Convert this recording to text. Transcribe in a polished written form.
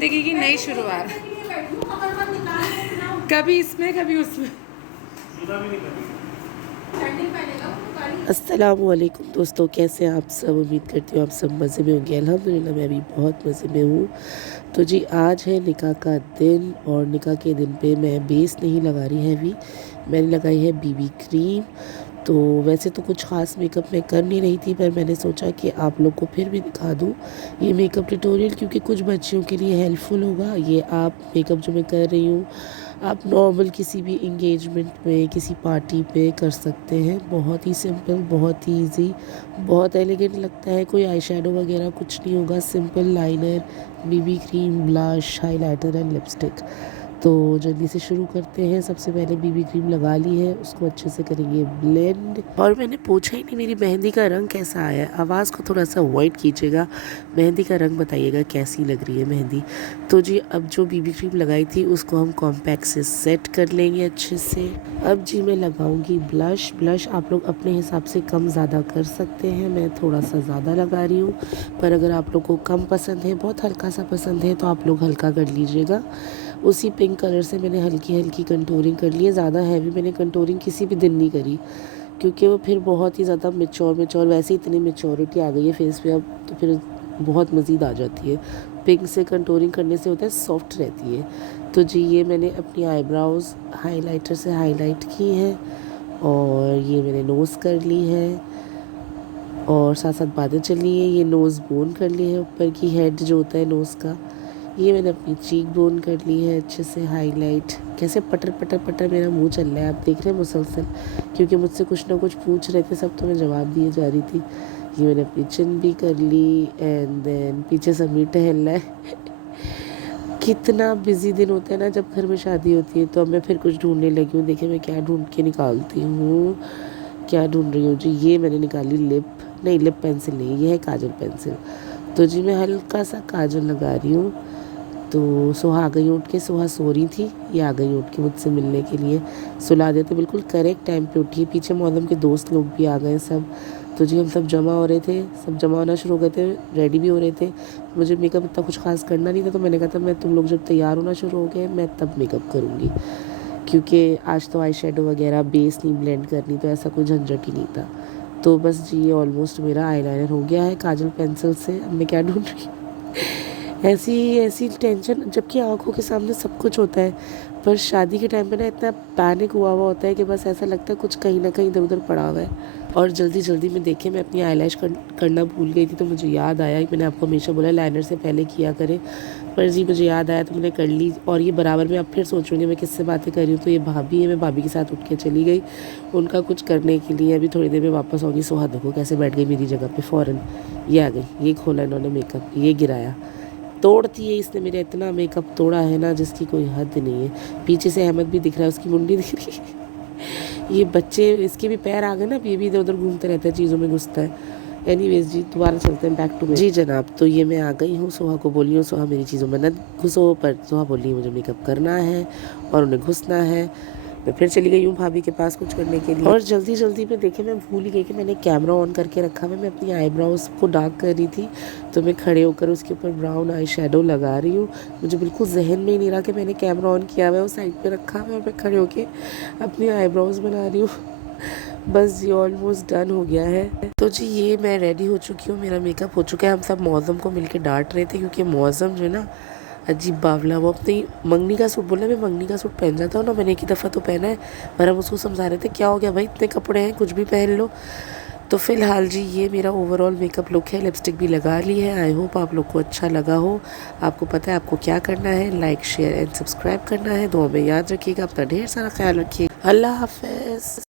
ज़िंदगी की नई शुरुआत, कभी इसमें कभी उसमें। अस्सलामुअलैकुम दोस्तों, कैसे हैं आप सब। उम्मीद करती हूँ आप सब मज़े में होंगे। अल्हम्दुलिल्लाह मैं भी बहुत मज़े में हूँ। तो जी आज है निकाह का दिन और निकाह के दिन पे मैं बेस नहीं लगा रही है अभी, मैंने लगाई है बीबी क्रीम। तो वैसे तो कुछ ख़ास मेकअप मैं कर नहीं रही थी, पर मैंने सोचा कि आप लोग को फिर भी दिखा दूँ ये मेकअप ट्यूटोरियल, क्योंकि कुछ बच्चियों के लिए हेल्पफुल होगा। ये आप मेकअप जो मैं कर रही हूँ आप नॉर्मल किसी भी इंगेजमेंट में, किसी पार्टी पे कर सकते हैं। बहुत ही सिंपल, बहुत ही इजी, बहुत एलिगेंट लगता है। कोई आई शेडो वगैरह कुछ नहीं होगा, simple liner, BB cream, blush, highlighter and lipstick. तो जल्दी से शुरू करते हैं। सबसे पहले बीबी क्रीम लगा ली है, उसको अच्छे से करेंगे ब्लेंड। और मैंने पूछा ही नहीं मेरी मेहंदी का रंग कैसा आया। आवाज़ को थोड़ा सा अवॉइड कीजिएगा, मेहंदी का रंग बताइएगा कैसी लग रही है मेहंदी। तो जी अब जो बीबी क्रीम लगाई थी उसको हम कॉम्पैक्ट से सेट कर लेंगे अच्छे से। अब जी मैं लगाऊंगी ब्लश। ब्लश आप लोग अपने हिसाब से कम ज़्यादा कर सकते हैं, मैं थोड़ा सा ज़्यादा लगा रही हूँ। पर अगर आप लोग को कम पसंद है, बहुत हल्का सा पसंद है, तो आप लोग हल्का कर लीजिएगा। उसी पिंक कलर से मैंने हल्की हल्की कंटूरिंग कर ली है। ज़्यादा हैवी मैंने कंटूरिंग किसी भी दिन नहीं करी, क्योंकि वो फिर बहुत ही ज़्यादा मेच्योर वैसे ही इतनी मेच्योरिटी आ गई है फेस पे अब, तो फिर बहुत मज़ीद आ जाती है। पिंक से कंटूरिंग करने से होता है सॉफ्ट रहती है। तो जी ये मैंने अपनी आईब्राउज़ हाइलाइटर से हाईलाइट की है, और ये मैंने नोज़ कर ली है, और साथ साथ बातें चल रही है। ये नोज़ बोन कर ली है, ऊपर की हेड जो होता है नोज़ का। ये मैंने अपनी चीक बोन कर ली है अच्छे से हाईलाइट। कैसे पटर पटर पटर मेरा मुंह चल रहा है, आप देख रहे हैं मुसलसल, क्योंकि मुझसे कुछ ना कुछ पूछ रहे थे सब, तो मैं जवाब दिए जा रही थी। ये मैंने अपनी चिन भी कर ली, एंड देन पीछे समीर टहल रहा है। कितना बिजी दिन होता है ना जब घर में शादी होती है। तो अब मैं फिर कुछ ढूंढने लगी हूँ। देखिए मैं क्या ढूंढ के निकालती हूँ, क्या ढूंढ रही हूँ जी। ये मैंने निकाली लिप पेंसिल नहीं, ये है काजल पेंसिल। तो जी मैं हल्का सा काजल लगा रही हूँ। तो सुहा आ गई उठ के, सुहा सो रही थी, ये आ गई उठ के मुझसे मिलने के लिए। सुला देते बिल्कुल करेक्ट टाइम पे उठी है। पीछे मौसम के दोस्त लोग भी आ गए सब। तो जी हम सब जमा हो रहे थे, सब जमा होना शुरू हो गए थे, रेडी भी हो रहे थे। मुझे मेकअप इतना कुछ खास करना नहीं था, तो मैंने कहा था मैं तुम लोग जब तैयार होना शुरू हो गए मैं तब मेकअप करूँगी, क्योंकि आज तो आई शेडो वगैरह बेस नहीं ब्लेंड करनी, तो ऐसा कोई झंझट ही नहीं था। तो बस जी ये ऑलमोस्ट मेरा आईलाइनर हो गया है काजल पेंसिल से। अब मैं क्या ढूंढ रही हूँ, ऐसी ऐसी टेंशन, जबकि आंखों के सामने सब कुछ होता है, पर शादी के टाइम पे ना इतना पैनिक हुआ होता है कि बस ऐसा लगता है कुछ कहीं ना कहीं इधर उधर पड़ा हुआ है। और जल्दी जल्दी में देखिए मैं अपनी आईलैश करना भूल गई थी, तो मुझे याद आया। मैंने आपको हमेशा बोला लाइनर से पहले किया करें, पर जी मुझे याद आया तो मैंने कर ली। और ये बराबर में अब फिर सोचूंगी मैं किससे बातें कर रही हूँ, तो ये भाभी है, मैं भाभी के साथ उठ के चली गई उनका कुछ करने के लिए। अभी थोड़ी देर में वापस आऊँगी। सुहा देखो कैसे बैठ गई मेरी जगह पे फ़ौरन, ये आ गई, ये खोला इन्होंने मेकअप, ये गिराया। तोड़ती है इसने मेरा इतना मेकअप तोड़ा है ना जिसकी कोई हद नहीं है। पीछे से अहमद भी दिख रहा है, उसकी मुंडी दिख रही है। ये बच्चे, इसके भी पैर आ गए ना, ये भी इधर उधर घूमते रहता है, चीज़ों में घुसता है। एनीवेज जी दोबारा चलते हैं बैक टू में। जी जनाब, तो ये मैं आ गई हूँ। सुहा को बोली हूँ सुहा मेरी चीज़ों में न घुसो, पर सुहा बोली मुझे मेकअप करना है और उन्हें घुसना है। मैं फिर चली गई हूँ भाभी के पास कुछ करने के लिए। और जल्दी जल्दी में देखे मैं भूल ही गई कि मैंने कैमरा ऑन करके रखा है। मैं अपनी आईब्राउज को डार्क कर रही थी, तो मैं खड़े होकर उसके ऊपर ब्राउन आई शेडो लगा रही हूँ। मुझे बिल्कुल जहन में ही नहीं रहा कि मैंने कैमरा ऑन किया हुआ है, वो साइड पे रखा हुआ है और मैं खड़े होकर अपनी आईब्राउज बना रही हूँ। बस ये ऑलमोस्ट डन हो गया है। तो जी ये मैं रेडी हो चुकी हूँ, मेरा मेकअप हो चुका है। हम सब मौसम को मिलकर डांट रहे थे, क्योंकि मौसम जो है ना अजीब बावला, वो अपनी मंगनी का सूट बोला, मैं मंगनी का सूट पहन जाता हूँ ना, मैंने एक ही दफ़ा तो पहना है। पर हम उसको समझा रहे थे क्या हो गया भाई, इतने कपड़े हैं कुछ भी पहन लो। तो फ़िलहाल जी ये मेरा ओवरऑल मेकअप लुक है। लिपस्टिक भी लगा ली है। आई होप आप लोग को अच्छा लगा हो। आपको पता है आपको क्या करना है, लाइक शेयर एंड सब्सक्राइब करना है। दुआ में याद रखिएगा, अपना ढेर सारा ख्याल रखिए। अल्लाह हाफ़िज़।